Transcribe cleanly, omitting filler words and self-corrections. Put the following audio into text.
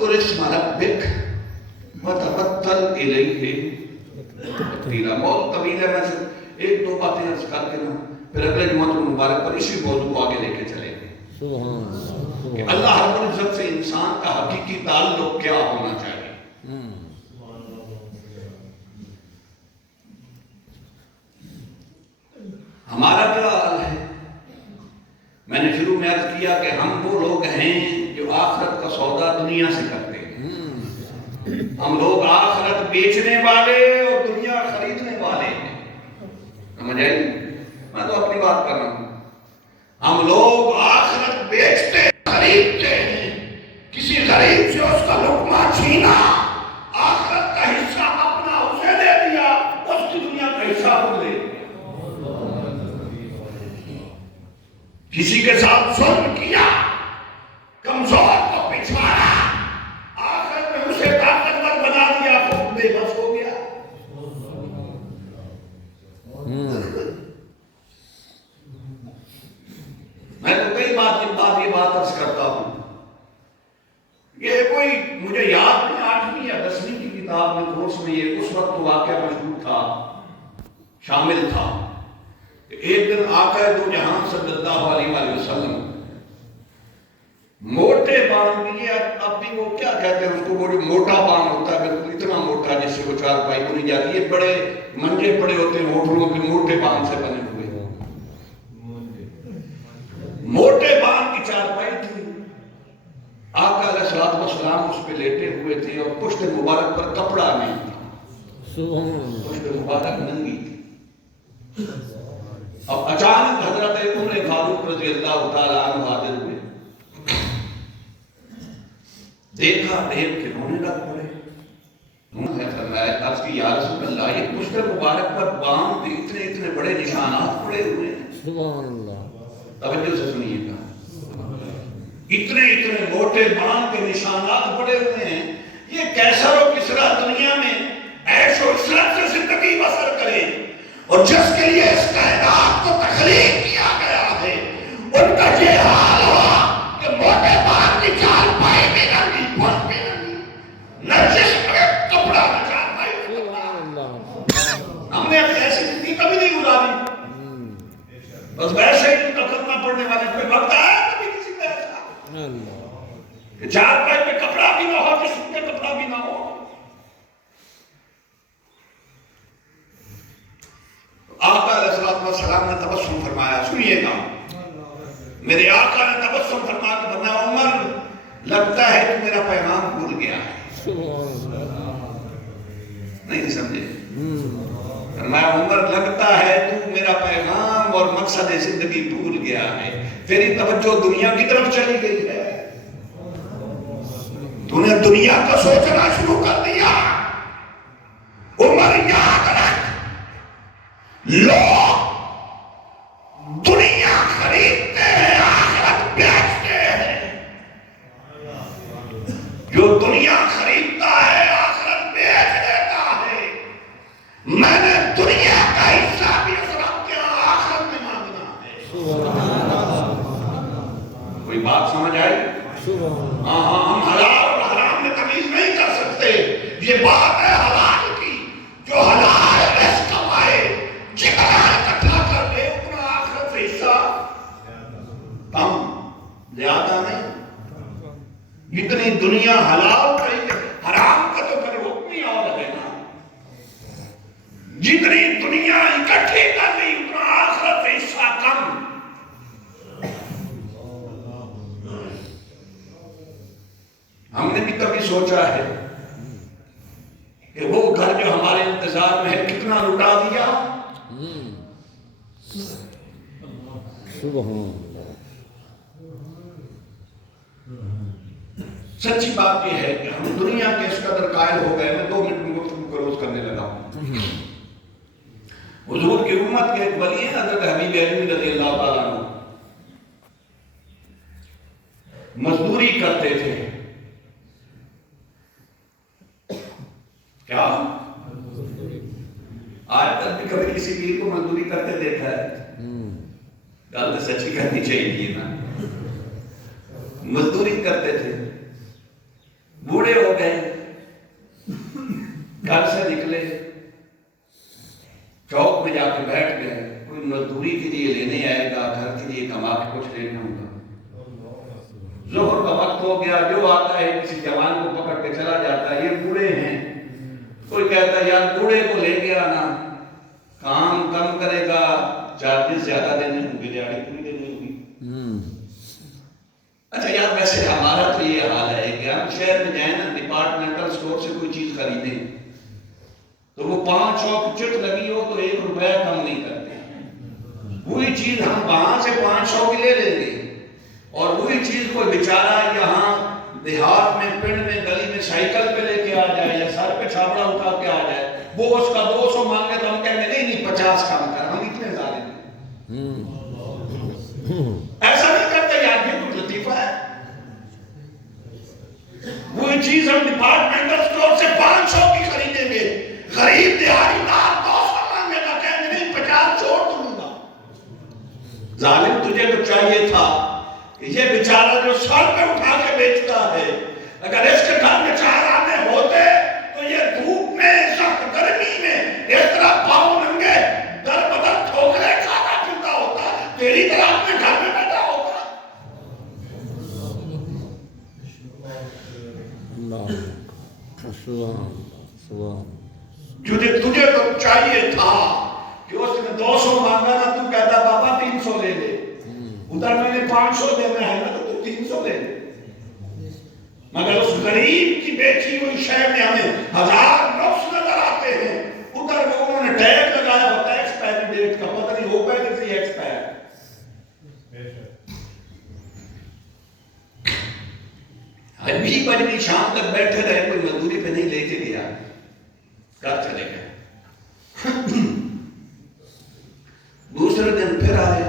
واذکر اسم ربک وتبتل الیہ تبتیلا۔ بہت طویل ہے، میں سے ایک دو باتیں عرض کر کے نا پھر اگلے جمعہ المبارک پر اسی موضوع کو آگے لے کے چلیں گے کہ اللہ رب العزت سے انسان کا حقیقی تعلق کیا ہونا چاہیے۔ ہمارا کیا حال ہے؟ میں نے شروع میں عرض کیا کہ ہم وہ لوگ ہیں جو آخرت کا سودا دنیا سے کرتے ہیں۔ ہم لوگ آخرت بیچنے والے اور دنیا خریدنے والے ہیں۔ سمجھ آئی؟ میں تو اپنی بات کر رہا ہوں۔ ہم لوگ آخرت بیچتے خریدتے ہیں، کسی غریب سے اس کا لقمہ چھینا، آخرت کا حصہ اپنا اسے دے دیا، اس کی دنیا کا حصہ خود لے دیا۔ کسی کے ساتھ ظلم کیا، کمزور کو پچھاڑا، آخرت میں اسے طاقتور بنا دیا، خود بے بس ہو گیا۔ میں تو کئی بات عرض کرتا ہوں، یہ کوئی مجھے یاد نہیں، 8ویں یا 10ویں کی کتاب میں کورس میں یہ اس وقت واقعہ مشہور تھا، شامل تھا۔ ایک دن آقا دو جہان صلی اللہ علیہ وآلہ وسلم موٹے بام لیے، اپنی وہ کیا کہتے ہیں اس کو، وہ جو موٹا بام ہوتا ہے بالکل اتنا موٹا جس سے وہ چارپائی بنی جاتی ہے، بڑے منجے پڑے ہوتے ہیں ہوٹلوں کے موٹے بام سے بنے ہوئے، موٹے بام کی چارپائی تھی۔ آقا علیہ الصلوۃ والسلام اس پہ لیٹے ہوئے تھے اور پشت مبارک پر کپڑا نہیں تھا، پشت مبارک ننگی تھی۔ اب اچانک حضرت عمر فاروق رضی اللہ تعالیٰ عنہ حاضر ہوئے، دیکھا، دیکھ کے رونے لگ پڑے۔ انہوں نے فرمایا، عرض کی یا رسول اللہ، یہ پشت مبارک پر بام پہ اتنے اتنے بڑے نشانات پڑے ہوئے ہیں۔ سبحان اللہ، توجہ سے سنیے گا، اتنے اتنے موٹے بام پہ نشانات پڑے ہوئے ہیں، یہ کیسر و کسرا دنیا میں عیش و عشرت سے زندگی بسر کرے، اور جس کے لیے اس کائنات کو تخلیق کیا گیا ہے، ان کا یہ حال ہوا کہ موٹے بام کی چال پائی بھی ننگی، پشت بھی ننگی، نہ جسم میں کپڑا نہ چال پائی۔ ہم نے اپنی ایسی زندگی کبھی نہیں گزاری، بس ویسے ہی کلمہ پڑھنے والے کوئی وقت آیا کبھی کسی کا ایسا کہ چار پائی پہ کپڑا بھی نہ ہو، جسم پہ کپڑا بھی نہ ہو۔ آقا علیہ الصلوۃ والسلام نے تبسم فرمایا، سنیے گا، میرے آقا نے تبسم فرما کے فرمایا، عمر لگتا ہے کہ میرا پیغام بھول گیا ہے۔ نہیں سمجھے؟ فرمایا، عمر لگتا ہے تو میرا پیغام اور مقصد زندگی بھول گیا ہے، تیری توجہ دنیا کی طرف چلی گئی ہے، تو نے دنیا کا سوچنا شروع کر دیا۔ عمر یاد رکھ، لوگ دنیا خریدتے ہیں، آخرت بیچتے ہیں۔ جو دنیا خریدتا ہے، آخرت بیچ دیتا ہے۔ میں نے دنیا کا حصہ بھی اس رب کے آخرت میں مانگنا ہے۔ کوئی بات سمجھ آئی؟ ہم حلال اور حرام میں تمیز نہیں کر سکتے، یہ بات ہے حلال کی، جو حلال رزق کمائے، جتنا اکٹھا کر لے اتنا آخرت سے حصہ کم، زیادہ نہیں۔ جتنی دنیا حلال کرے، حرام کا تو پھر حکم ہی اور ہے نا، جتنی دنیا اکٹھی کر لی اتنا آخرت سے حصہ کم۔ ہم نے بھی کبھی سوچا ہے کہ وہ گھر جو ہمارے انتظار میں ہے کتنا لٹا دیا؟ سچی بات یہ ہے کہ ہم دنیا کے اس قدر قائل ہو گئے۔ میں 2 منٹ میں گفتگو کلوز کرنے لگا ہوں۔ حضور کی امت کے ایک ولی ہیں حضرت حبیب علوی رضی اللہ تعالیٰ عنہ، مزدوری کرتے تھے۔ کیا آج تک بھی کبھی کسی پیر کو مزدوری کرتے دیکھا ہے؟ گل تو سچی کرنی چاہیے نا، مزدوری کرتے تھے۔ بوڑھے ہو گئے، گھر سے نکلے، چوک میں جا کے بیٹھ گئے، کوئی مزدوری کے لیے لینے آئے گا، گھر کے لیے کما کے کچھ لے لوں گا۔ ظہر کا وقت ہو گیا، جو آتا ہے کسی جوان کو پکڑ کے چلا جاتا ہے، یہ بوڑھے ہیں۔ کوئی کہتا ہے یار بوڑھے کو لے کے آنا، کام کم کرے گا، چارجز زیادہ دینے ہوں گے، دیہڑی پوری دینی ہوگی۔ اچھا یار ویسے ہمارا تو یہ حال ہے کہ ہم شہر میں جائیں نا، ڈپارٹمنٹل سٹور سے کوئی چیز خریدیں تو وہ 500 کی چٹ لگی ہو تو 1 روپیہ کم نہیں کرتے۔ وہی چیز ہم وہاں سے 500 کی لے لیں گے، اور وہی چیز کوئی بیچارہ یہاں دیہات میں، پنڈ میں، گلی میں سائیکل پہ لے کے آ جائے یا سر پہ چھاپڑا اٹھا کے آ جائے، وہ اس کا 200 مانگے تو ہم کہیں گے نہیں 50 کم کر۔ ہم اتنے ظالم ہیں، ایسا نہیں کرتے یار، یہ کچھ لطیفہ ہے۔ وہی چیز ہم ڈپارٹمنٹل سٹور سے 500 کی خریدیں گے، غریب دیہاڑی دار 200 مانگے گا، کہیں گے نہیں 50 چھوڑ دوں گا۔ ظالم تجھے تو چاہیے تھا کہ یہ بیچارہ جو سر پہ اٹھا کے بیچتا ہے، اگر اس کے گھر میں 4 آنے ہوتے تو یہ دھوپ میں، سخت گرمی میں اس طرح پاؤں ننگے در بدر ٹھوکرے کھاتا پھرتا ہوتا، تیری طرح اپنے گھر میں بیٹھا ہوتا۔ تجھے تو چاہیے تھا کہ اس نے 200 مانگا نا، تو کہتا بابا 300 لے لے، ادھر میں نے 500 دینا ہے نا تو 300 لے لے۔ مگر اس غریب کی بیچی ہوئی شے میں ہمیں 1000 نقص نظر آتے ہیں، ادھر میں انہوں نے ٹیگ لگایا ہوتا ہے ایکسپائری ڈیٹ کا، پتہ نہیں ہو پائے کسی ایکسپائر۔ ابھی بجنی شام تک بیٹھے رہے، کوئی مزدوری پہ نہیں لے کے گیا، گھر چلے گئے۔ دوسرے دن پھر آئے،